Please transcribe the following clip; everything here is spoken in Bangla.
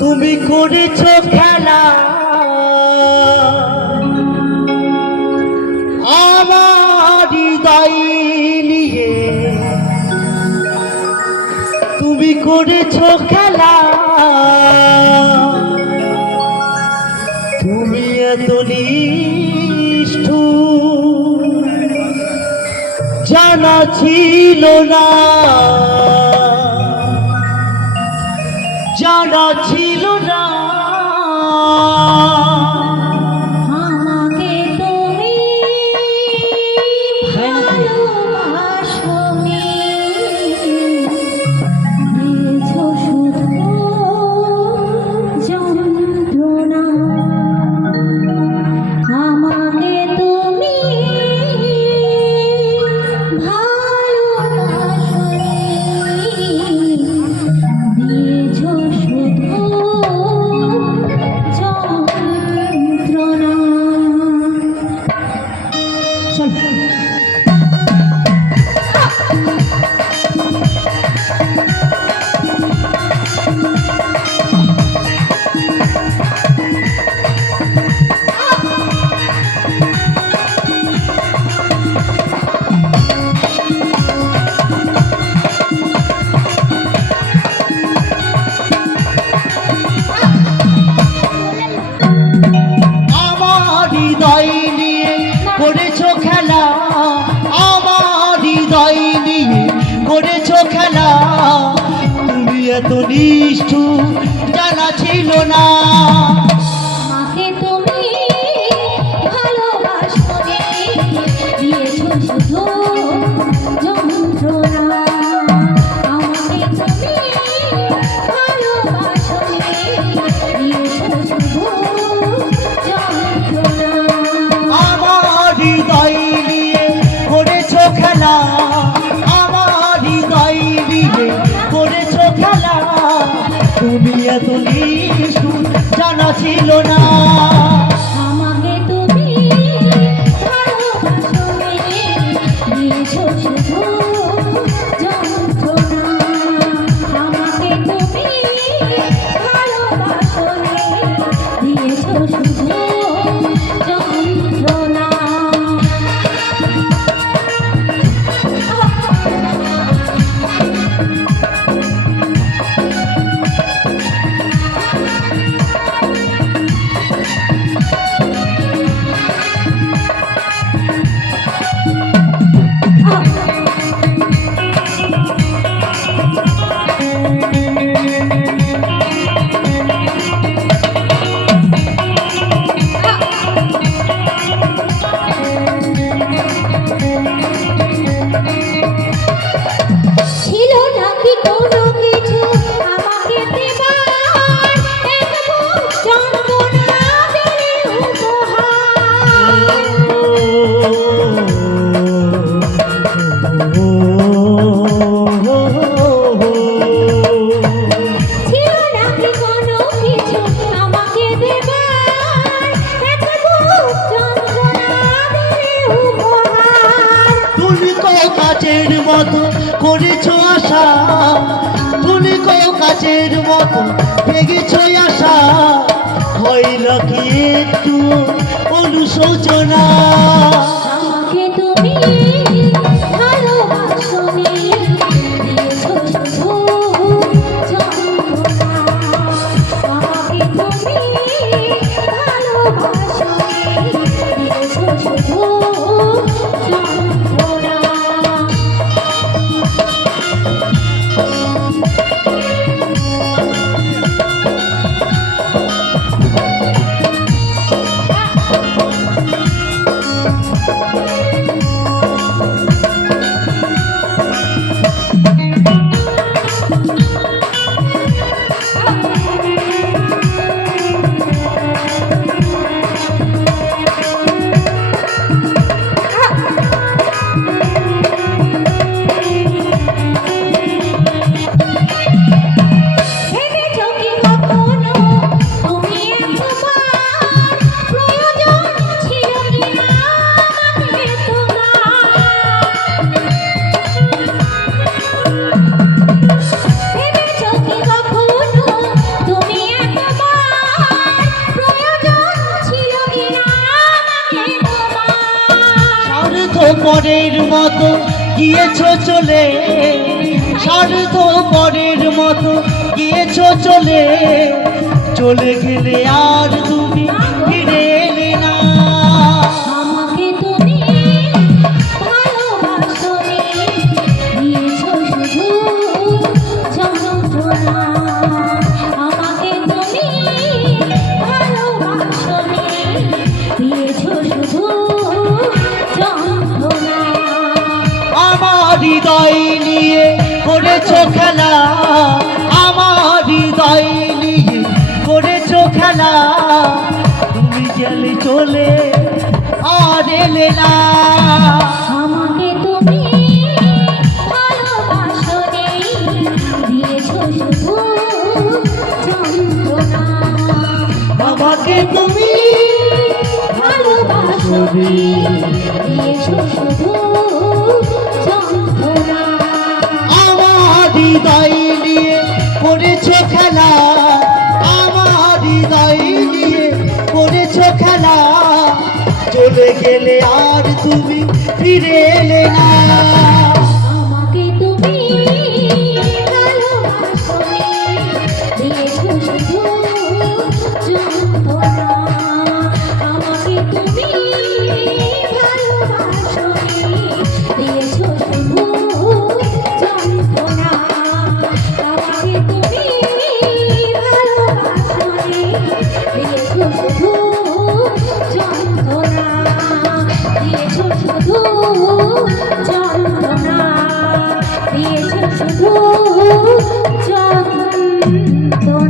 তুমি করেছ খেলা আমার হৃদয় নিয়ে, তুমি করেছ খেলা, তুমি এত নিষ্ঠুর জানা ছিল না, জানা ছিল না। আমাকে তুমি ভালোবাসোনি, দিয়েছো শুধু যন্ত্রণা। আমাকে তুমি ভালোবাসোনি, দিয়েছো শুধু যন্ত্রণা। চল আমার হৃদয় নিয়ে করেছ খেলা, আমার হৃদয় নিয়ে করেছ খেলা, তুমি এত নিষ্ঠুর জানা ছিল না। আমাকে তুমি ভালোবাসোনি, দিয়েছো শুধু যন্ত্রণা। আমাকে তুমি ভালোবাসোনি, দিয়েছো শুধু যন্ত্রণা। আমার হৃদয় নিয়ে করেছ খেলা, আমার হৃদয় নিয়ে করেছ খেলা, তুমি এত নিষ্ঠুর জানা ছিল না। আমাকে তুমি ভালোবাসোনি, দিয়েছো শুধু যন্ত্রণা। আমাকে তুমি ভালোবাসোনি, দিয়েছো শুধু যন্ত্রণা। ছিল নাকি কোনো কিছু আমাকে দেবার, এক বুক যন্ত্রণা দিলে উপহার। ছিল নাকি কোনো কিছু আমাকে দেবার, এক বুক যন্ত্রণা দিলে উপহার। তুমি কাচের মতো করেছ আশা, তুমি কাচের মতো ভেঙেছ আশা, হইল কি একটু অনুশোচনা। আমাকে তুমি ভালোবাসোনি, দিয়েছো শুধু যন্ত্রণা। আমাকে তুমি ভালোবাসোনি, দিয়েছো শুধু যন্ত্রণা। মতো গিয়েছো চলে, স্বার্থ পরের মতো গিয়েছো চলে, চলে গেলে আর তুমি ফিরে এলে না। আমাকে তুমি ভালোবাসোনি, দিয়েছো শুধু যন্ত্রণা। আমাকে তুমি ভালোবাসোনি, দিয়েছো শুধু যন্ত্রণা। আমার হৃদয় নিয়ে করেছো খেলা, আমার হৃদয় নিয়ে করেছো খেলা, তুমি গেলে চলে আর এলে না। আমাকে তুমি ভালোবাসোনি, দিয়েছো শুধু যন্ত্রণা। আমাকে তুমি ভালোবাসোনি, দিয়েছো শুধু যন্ত্রণা। আমার হৃদয় নিয়ে করেছো খেলা, আমার হৃদয় নিয়ে করেছো খেলা, চলে গেলে আর তুমি ফিরে এলে না।